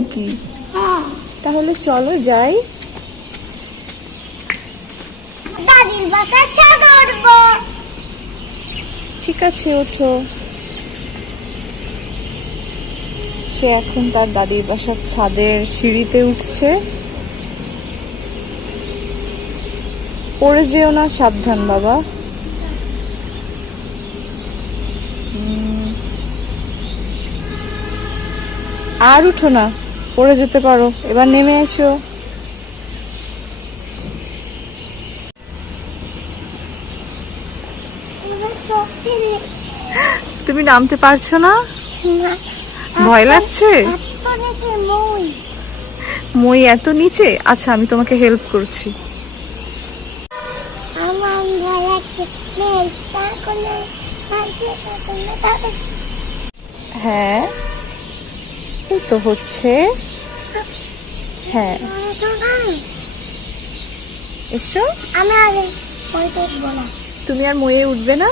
নাকি? তাহলে চলো যাই। ঠিক আছে ওঠো। সে এখন তার দাদির বাসার ছাদের সিঁড়িতে উঠছে। পড়ে যেও না সাবধান বাবা। আর উঠো না। পড়ে যেতে পারো। এবার নেমে এসো। তুমি নামতে পারছ না? ভয় লাগছে? মই এত নিচে? আচ্ছা আমি তোমাকে হেল্প করছি। হ্যাঁ এই তো হচ্ছে। হ্যাঁ। এসো। আমি মই দেখব না। তুমি আর ময়ে উঠবে না?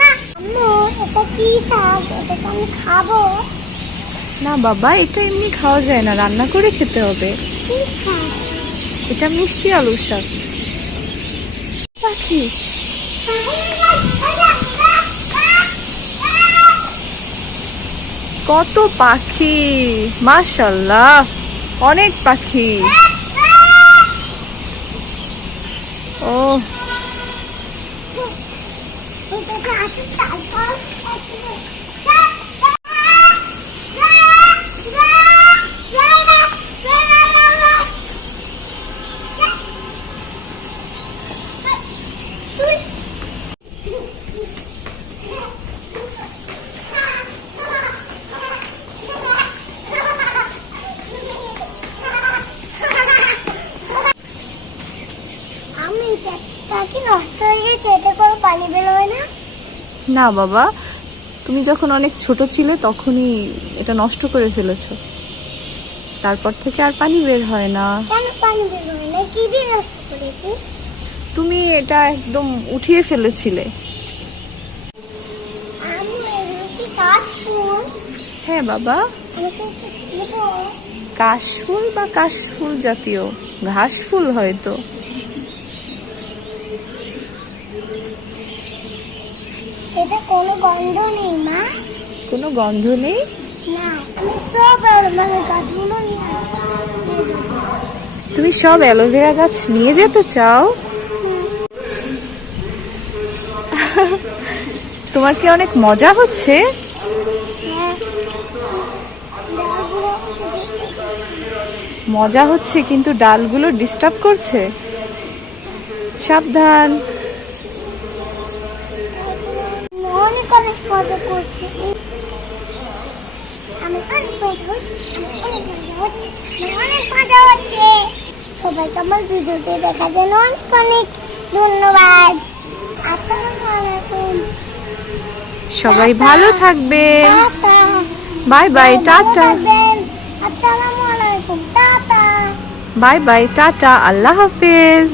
না আম্মু এটা কি শাক এটা আমি খাব। না বাবা এটা এমনি খাওয়া যায় না রান্না করে খেতে হবে। এটা মিষ্টি আলু শাক। পাখি। কত পাখি মাশাল্লাহ। অনেক পাখি। ও। আছে নষ্ট হয়ে গেছে এতে করে পানি বেরোয় না? না বাবা তুমি যখন অনেক ছোট ছিলে তখনই এটা নষ্ট করে ফেলেছো। তারপর থেকে আর পানি বের হয় না। কেন পানি বেরোয় না? কি দিয়ে নষ্ট করেছি? তুমি এটা একদম উঠিয়ে ফেলেছিলে। হ্যাঁ বাবা। কাশফুল বা কাশফুল জাতীয় ঘাস ফুল হয়তো। এতে কোনো গন্ধ নেই মা। কোনো গন্ধ নেই? না আমি সব গাছগুলো। তুমি সব অ্যালোভেরা গাছ নিয়ে যেতে চাও? তোমার কি অনেক মজা হচ্ছে? হ্যাঁ। মজা হচ্ছে কিন্তু ডালগুলো ডিস্টার্ব করছে। সাবধান। অনেক মজা করছি। আমি অনেক মজা অনেক মজা হচ্ছে। সবাইকে আমার ভিডিওতে দেখা জন্য অনেক অনেক ধন্যবাদ। আসসালামু আলাইকুম। সবাই ভালো থাকবে বাই বাই টাটা। আসসালামু আলাইকুম টাটা। Bye bye tata. আল্লাহ হাফেজ।